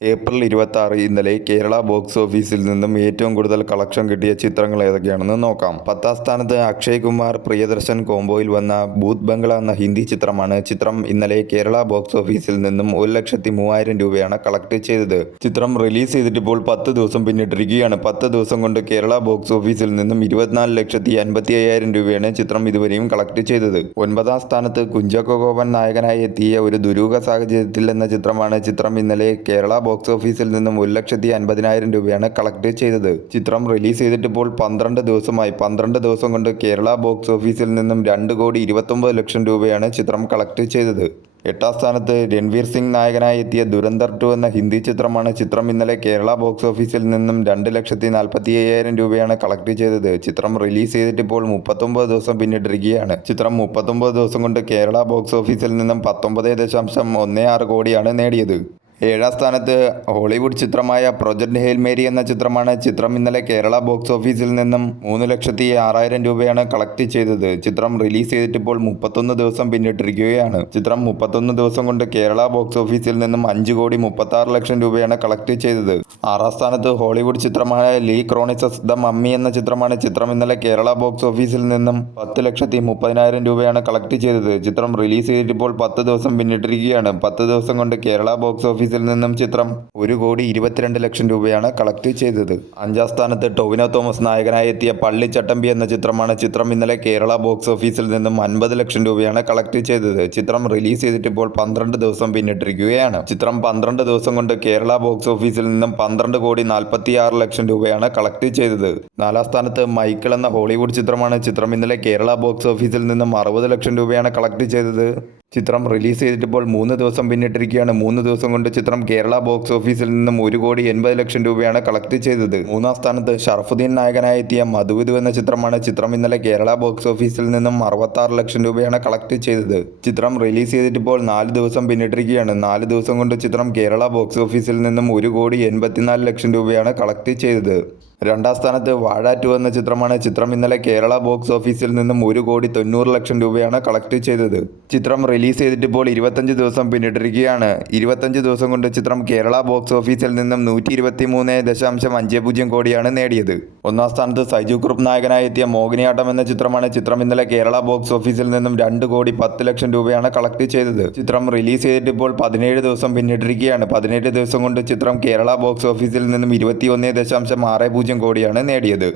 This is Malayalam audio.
ഏപ്രിൽ 26 ഇന്നലെ കേരള ബോക്സ് ഓഫീസിൽ നിന്നും ഏറ്റവും കൂടുതൽ കളക്ഷൻ കിട്ടിയ ചിത്രങ്ങൾ ഏതൊക്കെയാണെന്ന് നോക്കാം. 10ാം സ്ഥാനത്ത് അക്ഷയ് കുമാർ പ്രിയദർശൻ കോംബോയിൽ വന്ന ഭൂത് ബംഗ്ല എന്ന ഹിന്ദി ചിത്രമാണ്. ചിത്രം ഇന്നലെ കേരള ബോക്സ് ഓഫീസിൽ നിന്നും 1,03,000 രൂപയാണ് കളക്ട് ചെയ്തത്. ചിത്രം റിലീസ് ചെയ്തിട്ടിപ്പോൾ 10 ദിവസം പിന്നിട്ടിരിക്കുകയാണ്. 10 ദിവസം കൊണ്ട് കേരള ബോക്സ് ഓഫീസിൽ നിന്നും 24,55,000 രൂപയാണ് ചിത്രം ഇതുവരെയും കളക്ട് ചെയ്തത്. 9ാം സ്ഥാനത്ത് കുഞ്ചാക്കോ ബോബൻ നായകനായി എത്തിയ ഒരു ദുരൂഹ സാഹചര്യത്തിൽ എന്ന ചിത്രമാണ്. ചിത്രം ഇന്നലെ കേരള ബോക്സ് ഓഫീസിൽ നിന്നും 1,50,000 രൂപയാണ് കളക്ട് ചെയ്തത്. ചിത്രം റിലീസ് ചെയ്തിട്ടിപ്പോൾ 12 ദിവസമായി. 12 ദിവസം കൊണ്ട് കേരള ബോക്സ് ഓഫീസിൽ നിന്നും 2,29,00,000 രൂപയാണ് ചിത്രം കളക്ട് ചെയ്തത്. 8ാം സ്ഥാനത്ത് രൺവീർ സിംഗ് നായകനായി എത്തിയ ദുരന്തർ 2 എന്ന ഹിന്ദി ചിത്രമാണ്. ചിത്രം ഇന്നലെ കേരള ബോക്സ് ഓഫീസിൽ നിന്നും 2,45,000 രൂപയാണ് കളക്ട് ചെയ്തത്. ചിത്രം റിലീസ് ചെയ്തിട്ടിപ്പോൾ 39 ദിവസം പിന്നിട്ടിരിക്കുകയാണ്. ചിത്രം 39 ദിവസം കൊണ്ട് കേരള ബോക്സ് ഓഫീസിൽ നിന്നും 19.16 കോടിയാണ് നേടിയത്. 7ാം സ്ഥാനത്ത് ഹോളിവുഡ് ചിത്രമായ പ്രൊജക്ട് ഹെയിൽ മേരി എന്ന ചിത്രമാണ്. ചിത്രം ഇന്നലെ കേരള ബോക്സ് ഓഫീസിൽ നിന്നും 3,06,000 രൂപയാണ് കളക്ട് ചെയ്തത്. ചിത്രം റിലീസ് ചെയ്തിട്ടിപ്പോൾ 31 ദിവസം പിന്നിട്ടിരിക്കുകയാണ്. ചിത്രം 31 ദിവസം കൊണ്ട് കേരള ബോക്സ് ഓഫീസിൽ നിന്നും 5,36,00,000 രൂപയാണ് കളക്ട് ചെയ്തത്. 6ാം സ്ഥാനത്ത് ഹോളിവുഡ് ചിത്രമായ ലീ ക്രോണിസസ് ദ മമ്മി എന്ന ചിത്രമാണ്. ചിത്രം ഇന്നലെ കേരള ബോക്സ് ഓഫീസിൽ നിന്നും 10,30,000 രൂപയാണ് കളക്ട് ചെയ്തത്. ചിത്രം റിലീസ് ചെയ്തിട്ടിപ്പോൾ 10 ദിവസം പിന്നിട്ടിരിക്കുകയാണ്. 10 ദിവസം കൊണ്ട് കേരള ബോക്സ് ഓഫീസിൽ നിന്നും ചിത്രം 1,22,00,000 രൂപയാണ് കളക്ട് ചെയ്തത്. 5ാം സ്ഥാനത്ത് ടൊവിനോ തോമസ് നായകനായി എത്തിയ പള്ളിച്ചട്ടമ്പി എന്ന ചിത്രമാണ്. ചിത്രം ഇന്നലെ കേരള ബോക്സ് ഓഫീസിൽ നിന്നും 50,00,000 രൂപയാണ് കളക്ട് ചെയ്തത്. ചിത്രം റിലീസ് ചെയ്തിട്ടിപ്പോൾ 12 ദിവസം പിന്നിട്ടിരിക്കുകയാണ്. ചിത്രം 12 ദിവസം കൊണ്ട് കേരള ബോക്സ് ഓഫീസിൽ നിന്നും 12,46,00,000 രൂപയാണ് കളക്ട് ചെയ്തത്. 4ാം സ്ഥാനത്ത് മൈക്കിൾ എന്ന ഹോളിവുഡ് ചിത്രമാണ്. ചിത്രം ഇന്നലെ കേരള ബോക്സ് ഓഫീസിൽ നിന്നും 60,00,000 രൂപയാണ് കളക്ട് ചെയ്തത്. ചിത്രം റിലീസ് ചെയ്തിട്ടിപ്പോൾ 3 ദിവസം പിന്നിട്ടിരിക്കുകയാണ്. 3 ദിവസം കൊണ്ട് ചിത്രം കേരള ബോക്സ് ഓഫീസിൽ നിന്നും 1,80,00,000 രൂപയാണ് കളക്ട് ചെയ്തത്. 3ാം സ്ഥാനത്ത് ഷറഫുദ്ദീൻ നായകനായി എത്തിയ മധുവിധു എന്ന ചിത്രമാണ്. ചിത്രം ഇന്നലെ കേരള ബോക്സ് ഓഫീസിൽ നിന്നും 66,00,000 രൂപയാണ് കളക്ട് ചെയ്തത്. ചിത്രം റിലീസ് ചെയ്തിട്ടിപ്പോൾ 4 ദിവസം പിന്നിട്ടിരിക്കുകയാണ്. 4 ദിവസം കൊണ്ട് ചിത്രം കേരള ബോക്സ് ഓഫീസിൽ നിന്നും 1,84,00,000 രൂപയാണ് കളക്ട് ചെയ്തത്. 2ാം സ്ഥാനത്ത് വാഴ 2 എന്ന ചിത്രമാണ്. ചിത്രം ഇന്നലെ കേരള ബോക്സ് ഓഫീസിൽ നിന്നും 1,90,00,000 രൂപയാണ് കളക്ട് ചെയ്തത്. ചിത്രം റിലീസ് ചെയ്തിട്ടിപ്പോൾ 25 ദിവസം പിന്നിട്ടിരിക്കുകയാണ്. 25 ദിവസം കൊണ്ട് ചിത്രം കേരള ബോക്സ് ഓഫീസിൽ നിന്നും 123.50 കോടിയാണ് നേടിയത്. 1ാം സ്ഥാനത്ത് സൈജു കുറുപ്പ് നായകനായി എത്തിയ മോഹിനിയാട്ടം എന്ന ചിത്രമാണ്. ചിത്രം ഇന്നലെ കേരള ബോക്സ് ഓഫീസിൽ നിന്നും 2,10,00,000 രൂപയാണ് കളക്ട് ചെയ്തത്. ചിത്രം റിലീസ് ചെയ്തിട്ടിപ്പോൾ 17 ദിവസം പിന്നിട്ടിരിക്കുകയാണ്. 17 ദിവസം കൊണ്ട് ചിത്രം കേരള ബോക്സ് ഓഫീസിൽ നിന്നും 21.60 കോടിയാണ് നേടിയത്.